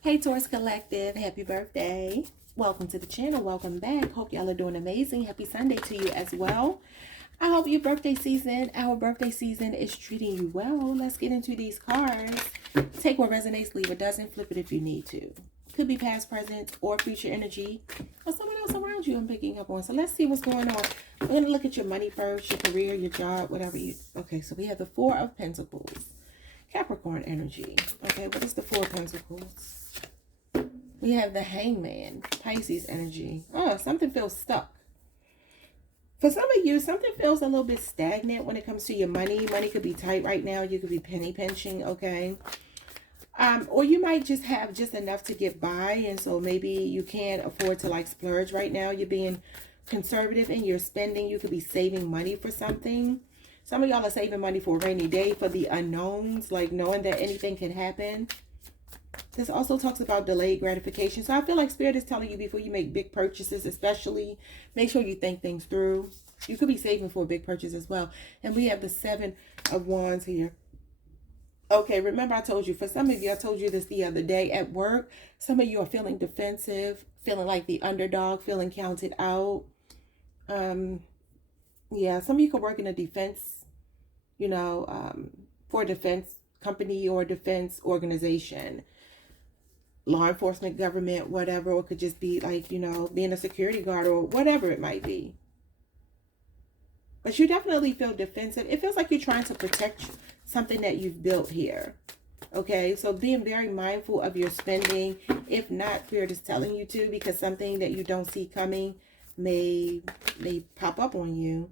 Hey Taurus Collective, happy birthday. Welcome to the channel. Welcome back. Hope y'all are doing amazing. Happy Sunday to you as well. I hope our birthday season is treating you well. Let's get into these cards. Take what resonates, leave what doesn't, flip it if you need to. Could be past, present, or future energy, or someone else around you I'm picking up on. So let's see what's going on. We're going to look at your money first, your career, your job, whatever you... Okay, so we have the Four of Pentacles. Capricorn energy. Okay, what is the Four of Pentacles? We have the Hangman, Pisces energy. Oh, something feels stuck. For some of you, something feels a little bit stagnant when it comes to your money. Money could be tight right now. You could be penny pinching, okay? Or you might just have just enough to get by, and so maybe you can't afford to like splurge right now. You're being conservative in your spending. You could be saving money for something. Some of y'all are saving money for a rainy day, for the unknowns, like knowing that anything can happen. This also talks about delayed gratification. So I feel like Spirit is telling you before you make big purchases, especially, make sure you think things through. You could be saving for a big purchase as well. And we have the Seven of Wands here. Okay, remember I told you, for some of you, I told you this the other day at work, some of you are feeling defensive, feeling like the underdog, feeling counted out. Yeah, some of you could work in a defense, for a defense company or defense organization. Law enforcement, government, whatever, or it could just be like, being a security guard or whatever it might be. But you definitely feel defensive. It feels like you're trying to protect something that you've built here. Okay, so being very mindful of your spending. If not, Spirit is telling you to, because something that you don't see coming may pop up on you.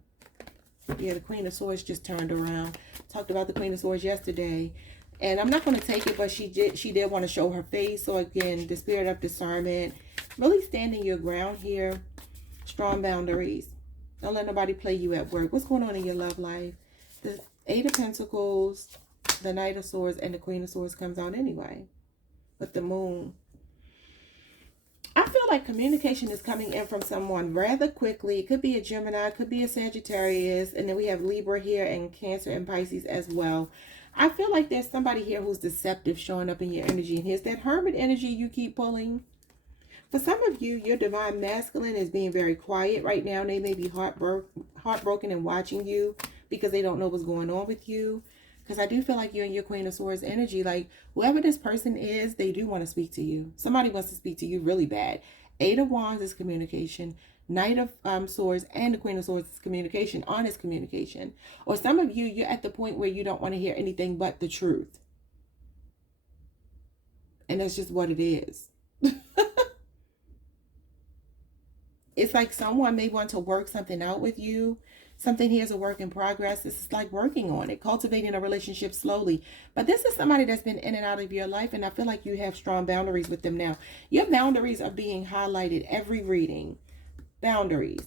Yeah, the Queen of Swords just turned around. Talked about the Queen of Swords yesterday. And I'm not going to take it, but she did want to show her face. So again, the Spirit of discernment, really standing your ground here. Strong boundaries. Don't let nobody play you at work. What's going on in your love life? The Eight of Pentacles, the Knight of Swords, and the Queen of Swords comes out anyway. With the Moon. I feel like communication is coming in from someone rather quickly. It could be a Gemini, it could be a Sagittarius. And then we have Libra here and Cancer and Pisces as well. I feel like there's somebody here who's deceptive showing up in your energy. And here's that Hermit energy you keep pulling. For some of you, your divine masculine is being very quiet right now. They may be heartbroken and watching you because they don't know what's going on with you. Because I do feel like you're in your Queen of Swords energy. Like, whoever this person is, they do want to speak to you. Somebody wants to speak to you really bad. Eight of Wands is communication. Knight of Swords and the Queen of Swords is communication, honest communication. Or some of you, you're at the point where you don't want to hear anything but the truth. And that's just what it is. It's like someone may want to work something out with you. Something here is a work in progress. This is like working on it, cultivating a relationship slowly. But this is somebody that's been in and out of your life, and I feel like you have strong boundaries with them now. Your boundaries are being highlighted every reading. Boundaries.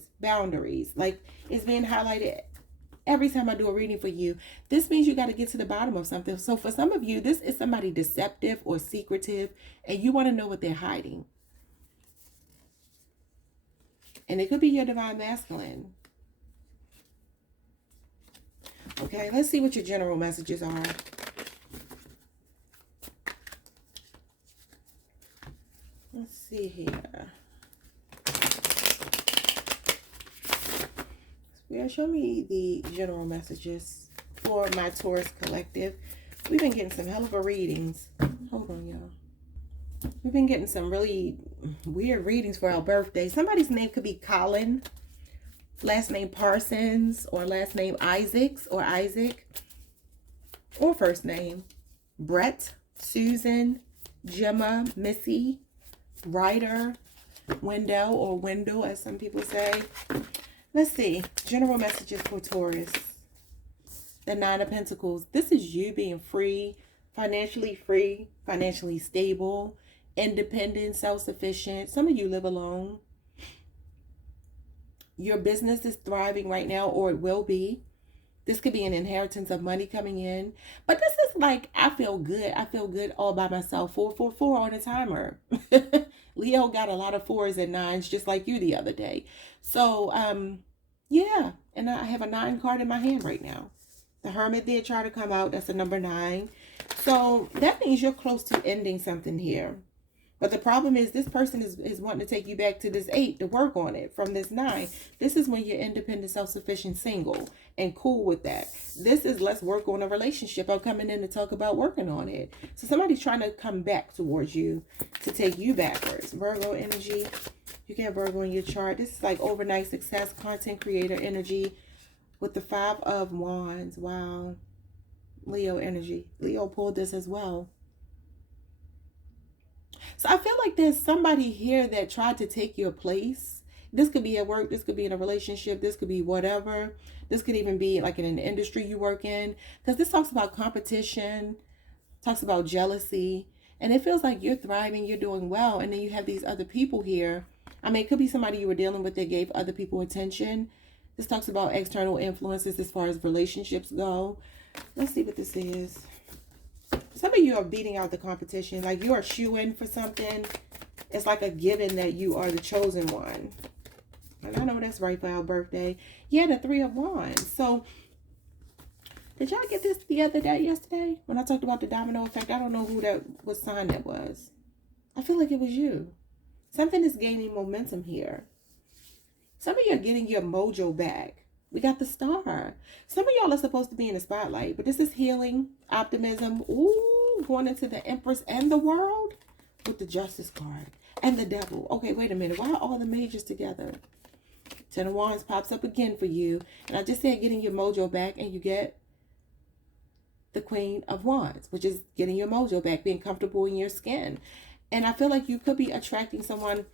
Like, it's being highlighted every time I do a reading for you. This means you got to get to the bottom of something. So for some of you, this is somebody deceptive or secretive, and you want to know what they're hiding. And it could be your divine masculine. Okay, let's see what your general messages are. Let's see here. Yeah, show me the general messages for my Taurus collective. We've been getting some hell of a readings. Hold on, y'all. We've been getting some really weird readings for our birthday. Somebody's name could be Colin, last name Parsons, or last name Isaacs or Isaac, or first name Brett, Susan, Gemma, Missy, Ryder, Wendell, or Wendell as some people say. Let's see. General messages for Taurus. The Nine of Pentacles. This is you being free, financially stable, independent, self-sufficient. Some of you live alone. Your business is thriving right now, or it will be. This could be an inheritance of money coming in. But this is like, I feel good. I feel good all by myself. 444 on a timer. Leo got a lot of 4s and 9s just like you the other day. So, yeah. And I have a 9 card in my hand right now. The Hermit did try to come out. That's a number 9. So that means you're close to ending something here. But the problem is this person is wanting to take you back to this 8 to work on it from this 9. This is when you're independent, self-sufficient, single, and cool with that. This is let's work on a relationship. I'm coming in to talk about working on it. So somebody's trying to come back towards you to take you backwards. Virgo energy. You can have Virgo in your chart. This is like overnight success, content creator energy with the 5 of Wands. Wow. Leo energy. Leo pulled this as well. So I feel like there's somebody here that tried to take your place. This could be at work. This could be in a relationship. This could be whatever. This could even be like in an industry you work in. Because this talks about competition, talks about jealousy. And it feels like you're thriving, you're doing well. And then you have these other people here. I mean, it could be somebody you were dealing with that gave other people attention. This talks about external influences as far as relationships go. Let's see what this is. Some of you are beating out the competition. Like you are shoo-in for something. It's like a given that you are the chosen one. And I know that's right for our birthday. Yeah, the 3 of Wands. So, did y'all get this the other day, yesterday? When I talked about the domino effect, I don't know who that, what sign that was. I feel like it was you. Something is gaining momentum here. Some of you are getting your mojo back. We got the Star. Some of y'all are supposed to be in the spotlight, but this is healing, optimism. Ooh, going into the Empress and the World with the Justice card and the Devil. Okay, wait a minute. Why are all the majors together? 10 of Wands pops up again for you. And I just said getting your mojo back, and you get the Queen of Wands, which is getting your mojo back, being comfortable in your skin. And I feel like you could be attracting someone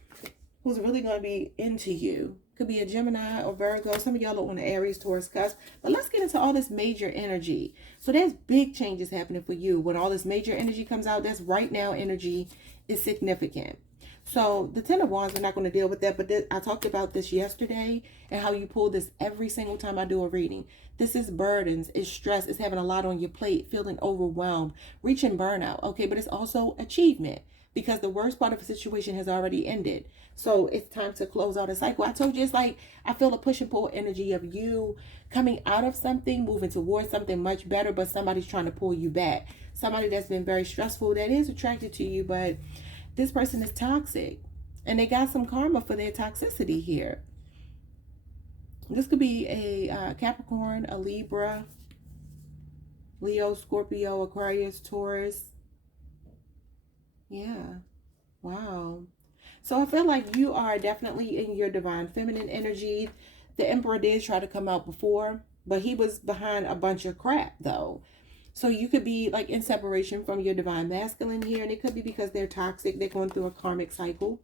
who's really going to be into you. Could be a Gemini or Virgo. Some of y'all are on the Aries, Taurus cusp. But let's get into all this major energy. So there's big changes happening for you. When all this major energy comes out, that's right now energy is significant. So the 10 of Wands, we're not going to deal with that. But I talked about this yesterday and how you pull this every single time I do a reading. This is burdens, it's stress, it's having a lot on your plate, feeling overwhelmed, reaching burnout. Okay, but it's also achievement, because the worst part of the situation has already ended. So it's time to close out a cycle. I told you, it's like I feel a push and pull energy of you coming out of something, moving towards something much better, but somebody's trying to pull you back. Somebody that's been very stressful, that is attracted to you, but this person is toxic. And they got some karma for their toxicity here. This could be a Capricorn, a Libra, Leo, Scorpio, Aquarius, Taurus. Yeah. Wow. So I feel like you are definitely in your divine feminine energy. The Emperor did try to come out before, but he was behind a bunch of crap though. So you could be like in separation from your divine masculine here. And it could be because they're toxic. They're going through a karmic cycle.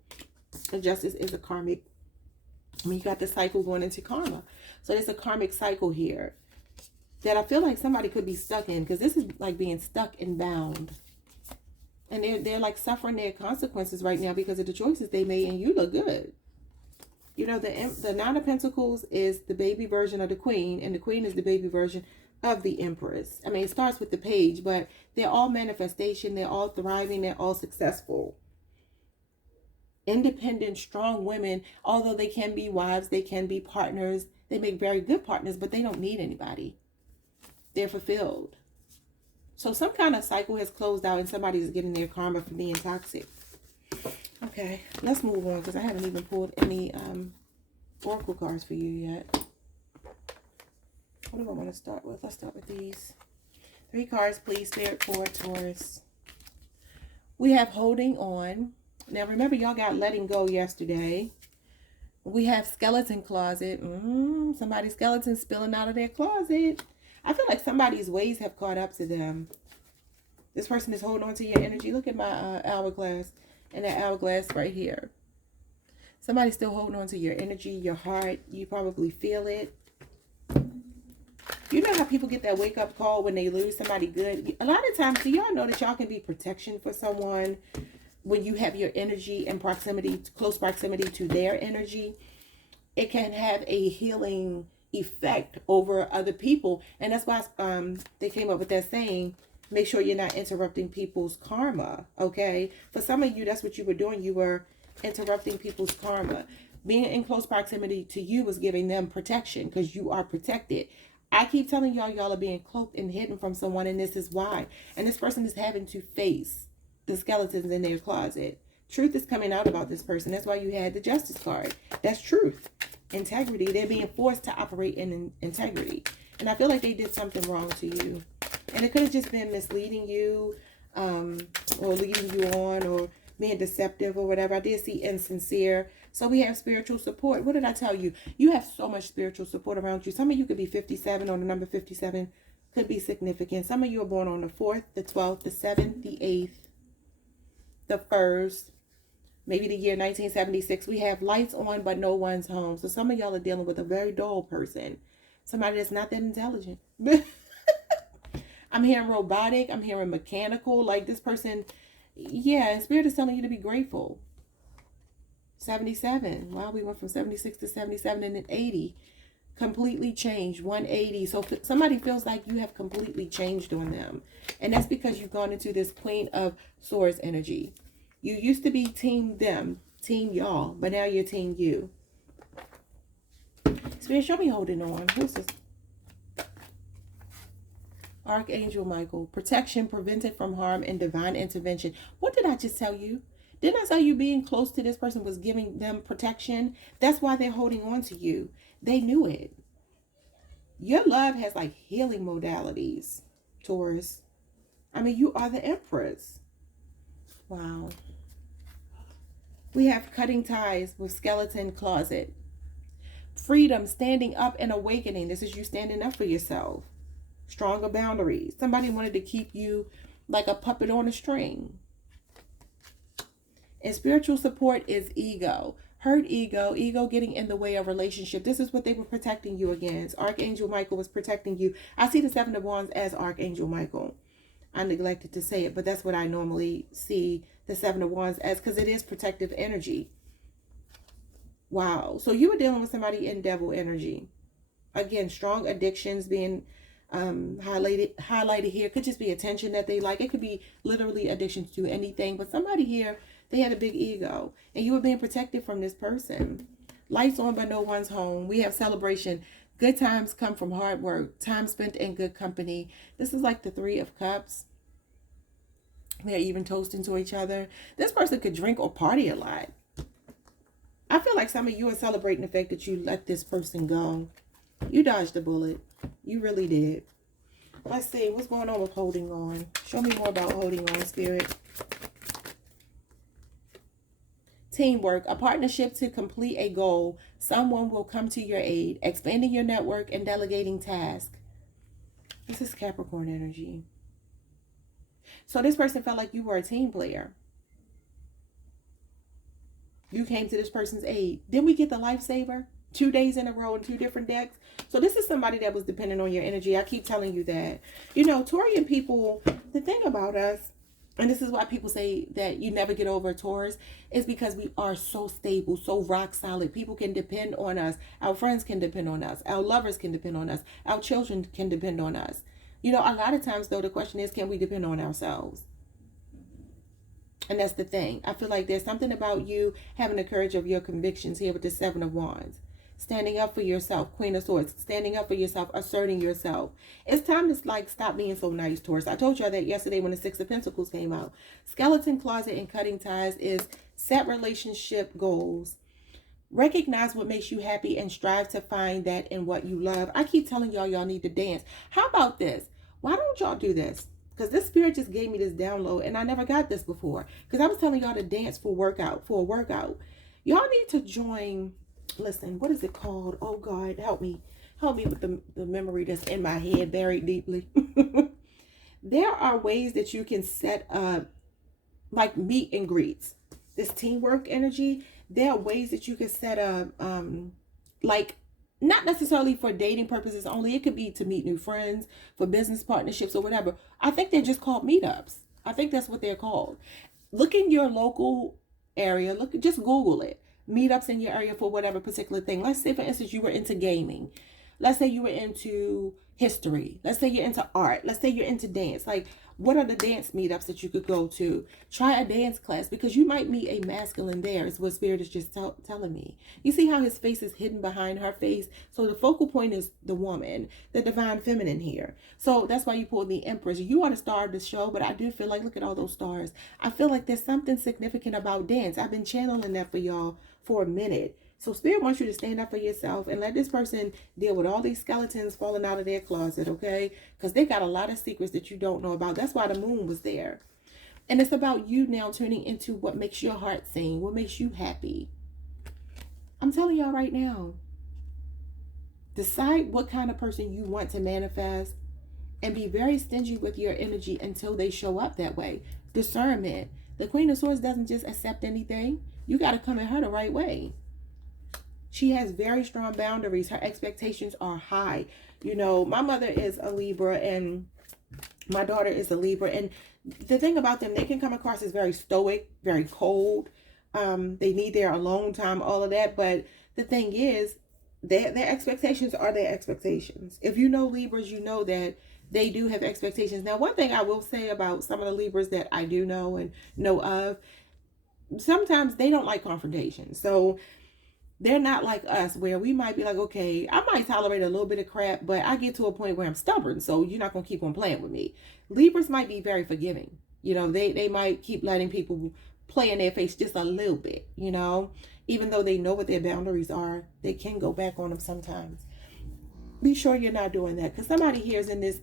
The Justice is a karmic. I mean, you got the cycle going into karma. So there's a karmic cycle here that I feel like somebody could be stuck in, because this is like being stuck and bound. And they're like suffering their consequences right now because of the choices they made, and you look good. You know, the Nine of Pentacles is the baby version of the Queen, and the Queen is the baby version of the Empress. I mean, it starts with the Page, but they're all manifestation. They're all thriving. They're all successful. Independent, strong women, although they can be wives, they can be partners. They make very good partners, but they don't need anybody. They're fulfilled. So some kind of cycle has closed out and somebody's getting their karma for being toxic. Okay, let's move on, because I haven't even pulled any oracle cards for you yet. What do I want to start with? Let's start with these. 3 cards, please. Spirit for Taurus. We have holding on. Now, remember, y'all got letting go yesterday. We have skeleton closet. Somebody's skeleton spilling out of their closet. I feel like somebody's ways have caught up to them. This person is holding on to your energy. Look at my hourglass, and that hourglass right here. Somebody's still holding on to your energy, your heart. You probably feel it. You know how people get that wake-up call when they lose somebody good? A lot of times, do y'all know that y'all can be protection for someone when you have your energy in proximity, close proximity to their energy? It can have a healing effect over other people. And that's why they came up with that saying, make sure you're not interrupting people's karma. Okay, for some of you, that's what you were doing. You were interrupting people's karma. Being in close proximity to you was giving them protection, because you are protected. I keep telling y'all are being cloaked and hidden from someone, and this is why. And this person is having to face the skeletons in their closet, Truth is coming out about this person. That's why you had the Justice card. That's truth. Integrity. They're being forced to operate in integrity. And I feel like they did something wrong to you. And it could have just been misleading you, or leading you on, or being deceptive or whatever. I did see insincere. So we have spiritual support. What did I tell you? You have so much spiritual support around you. Some of you could be 57, or the number 57 could be significant. Some of you are born on the 4th, the 12th, the 7th, the 8th, the 1st, maybe the year 1976. We have lights on, but no one's home. So some of y'all are dealing with a very dull person. Somebody that's not that intelligent. I'm hearing robotic. I'm hearing mechanical. Like this person, yeah, and Spirit is telling you to be grateful. 77. Wow, we went from 76 to 77 and then 80. Completely changed. 180. So somebody feels like you have completely changed on them. And that's because you've gone into this Queen of Swords energy. You used to be team them, team y'all, but now you're team you. Spirit, show me holding on. Who's this? Archangel Michael. Protection, prevented from harm, and divine intervention. What did I just tell you? Didn't I tell you being close to this person was giving them protection? That's why they're holding on to you. They knew it. Your love has like healing modalities, Taurus. I mean, you are the Empress. Wow. We have cutting ties with skeleton closet. Freedom, standing up and awakening. This is you standing up for yourself. Stronger boundaries. Somebody wanted to keep you like a puppet on a string. And spiritual support is ego. Hurt ego. Ego getting in the way of relationship. This is what they were protecting you against. Archangel Michael was protecting you. I see the 7 of Wands as Archangel Michael. I neglected to say it, but that's what I normally see the 7 of Wands as, because it is protective energy. Wow. So you were dealing with somebody in devil energy. Again, strong addictions being highlighted here. Could just be attention that they like. It could be literally addictions to anything. But somebody here, they had a big ego. And you were being protected from this person. Lights on, but no one's home. We have celebration. Good times come from hard work. Time spent in good company. This is like the 3 of Cups. They're even toasting to each other. This person could drink or party a lot. I feel like some of you are celebrating the fact that you let this person go. You dodged a bullet. You really did. Let's see. What's going on with holding on? Show me more about holding on, Spirit. Teamwork. A partnership to complete a goal. Someone will come to your aid. Expanding your network and delegating tasks. This is Capricorn energy. So this person felt like you were a team player. You came to this person's aid. Then we get the lifesaver. 2 days in a row in 2 different decks. So this is somebody that was dependent on your energy. I keep telling you that. You know, Taurian people, the thing about us, and this is why people say that you never get over a Taurus, is because we are so stable, so rock solid. People can depend on us. Our friends can depend on us. Our lovers can depend on us. Our children can depend on us. You know, a lot of times, though, the question is, can we depend on ourselves? And that's the thing. I feel like there's something about you having the courage of your convictions here with the 7 of Wands. Standing up for yourself, Queen of Swords. Standing up for yourself, asserting yourself. It's time to like stop being so nice, Taurus. I told y'all that yesterday when the 6 of Pentacles came out. Skeleton closet and cutting ties is set relationship goals. Recognize what makes you happy and strive to find that in what you love. I keep telling y'all need to dance. How about this? Why don't y'all do this? Because this spirit just gave me this download and I never got this before. Because I was telling y'all to dance for a workout. Y'all need to join. Listen, what is it called? Oh God, help me. Help me with the memory that's in my head buried deeply. There are ways that you can set up like meet and greets. This teamwork energy. There are ways that you can set up like not necessarily for dating purposes only. It could be to meet new friends, for business partnerships or whatever. I think they're just called meetups. I think that's what they're called. Look in your local area. Just Google it. Meetups in your area for whatever particular thing. Let's say, for instance, you were into gaming. let's say you were into history. Let's say you're into art. Let's say you're into dance. Like, what are the dance meetups that you could go to? Try a dance class, because you might meet a masculine there, is what Spirit is just telling me. You see how his face is hidden behind her face? So the focal point is the woman, the divine feminine here. So that's why you pulled the Empress. You are the star of the show, but I do feel like, look at all those stars. I feel like there's something significant about dance. I've been channeling that for y'all for a minute. So Spirit wants you to stand up for yourself and let this person deal with all these skeletons falling out of their closet, okay? Because they got a lot of secrets that you don't know about. That's why the moon was there. And it's about you now turning into what makes your heart sing, what makes you happy. I'm telling y'all right now, decide what kind of person you want to manifest and be very stingy with your energy until they show up that way. Discernment. The Queen of Swords doesn't just accept anything. You got to come at her the right way. She has very strong boundaries. Her expectations are high. You know, my mother is a Libra and my daughter is a Libra. And the thing about them, they can come across as very stoic, very cold. They need their alone time, all of that. But the thing is, their expectations are their expectations. If you know Libras, you know that they do have expectations. Now, one thing I will say about some of the Libras that I do know and know of, sometimes they don't like confrontation. So they're not like us, where we might be like, okay, I might tolerate a little bit of crap, but I get to a point where I'm stubborn, so you're not going to keep on playing with me. Libras might be very forgiving. You know, they might keep letting people play in their face just a little bit, you know. Even though they know what their boundaries are, they can go back on them sometimes. Be sure you're not doing that, because somebody here is in this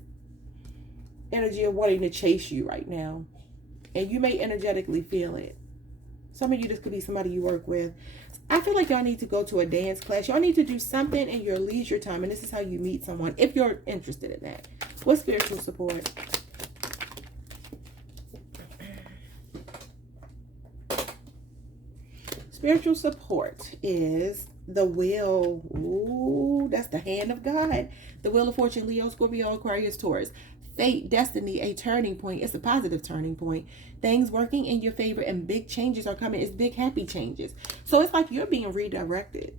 energy of wanting to chase you right now, and you may energetically feel it. Some of you, this could be somebody you work with. I feel like y'all need to go to a dance class. Y'all need to do something in your leisure time. And this is how you meet someone, if you're interested in that. What's spiritual support? Spiritual support is the wheel. Ooh, that's the hand of God. The wheel of fortune, Leo, Scorpio, Aquarius, Taurus. Fate, destiny, a turning point. It's a positive turning point. Things working in your favor and big changes are coming. It's big happy changes. So it's like you're being redirected.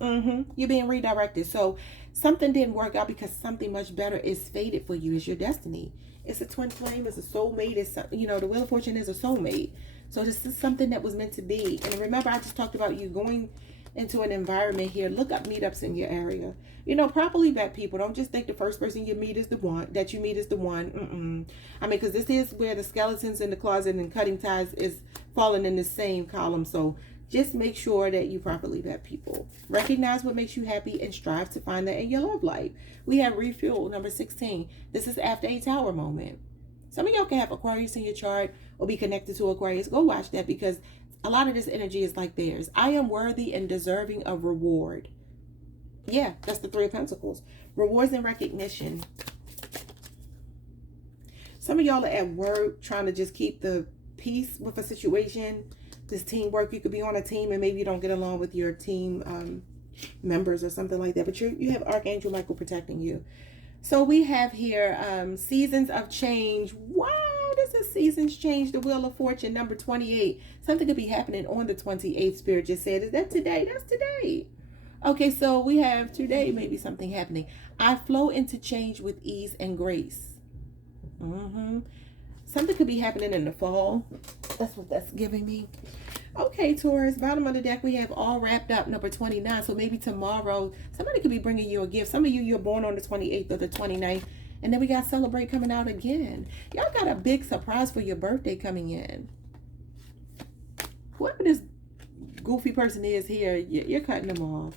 You're being redirected. So something didn't work out because something much better is fated for you. It's your destiny. It's a twin flame. It's a soulmate. It's, you know, the wheel of fortune is a soulmate. So this is something that was meant to be. And remember, I just talked about you going into an environment here. Look up meetups in your area. You know, properly vet people. Don't just think the first person you meet is the one that you meet is the one. I mean, because this is where the skeletons in the closet and cutting ties is falling in the same column. So just make sure that you properly vet people. Recognize what makes you happy and strive to find that in your love life. We have refuel number 16. This is after a tower moment. Some of y'all can have Aquarius in your chart or be connected to Aquarius. Go watch that, because a lot of this energy is like theirs. I am worthy and deserving of reward. Yeah, that's the Three of Pentacles. Rewards and recognition. Some of y'all are at work trying to just keep the peace with a situation. This teamwork, you could be on a team and maybe you don't get along with your team members or something like that. But you have Archangel Michael protecting you. So we have here seasons of change. Wow, this is seasons change. The Wheel of Fortune, number 28. Something could be happening on the 28th. Spirit just said, is that today? That's today. Okay, so we have today, maybe something happening. I flow into change with ease and grace. Something could be happening in the fall. That's what that's giving me. Okay, Taurus, bottom of the deck, we have all wrapped up, number 29. So maybe tomorrow, somebody could be bringing you a gift. Some of you, you're born on the 28th or the 29th. And then we got Celebrate coming out again. Y'all got a big surprise for your birthday coming in. Whoever this goofy person is here, you're cutting them off.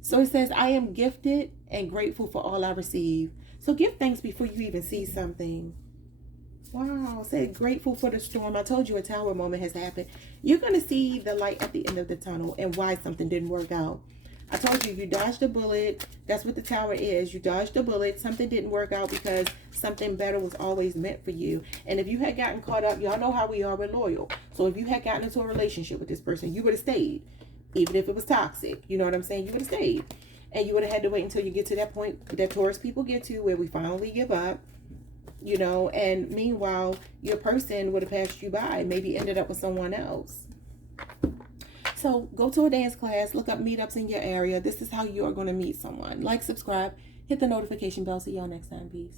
So it says, I am gifted and grateful for all I receive. So give thanks before you even see something. Wow, say grateful for the storm. I told you a tower moment has happened. You're going to see the light at the end of the tunnel and why something didn't work out. I told you, you dodged a bullet. That's what the tower is. You dodged a bullet. Something didn't work out because something better was always meant for you. And if you had gotten caught up, y'all know how we are with loyal. So if you had gotten into a relationship with this person, you would have stayed. Even if it was toxic. You know what I'm saying? You would have stayed. And you would have had to wait until you get to that point that Taurus people get to, where we finally give up. You know, and meanwhile, your person would have passed you by, maybe ended up with someone else. So go to a dance class, look up meetups in your area. This is how you are going to meet someone. Like, subscribe, hit the notification bell. See y'all next time. Peace.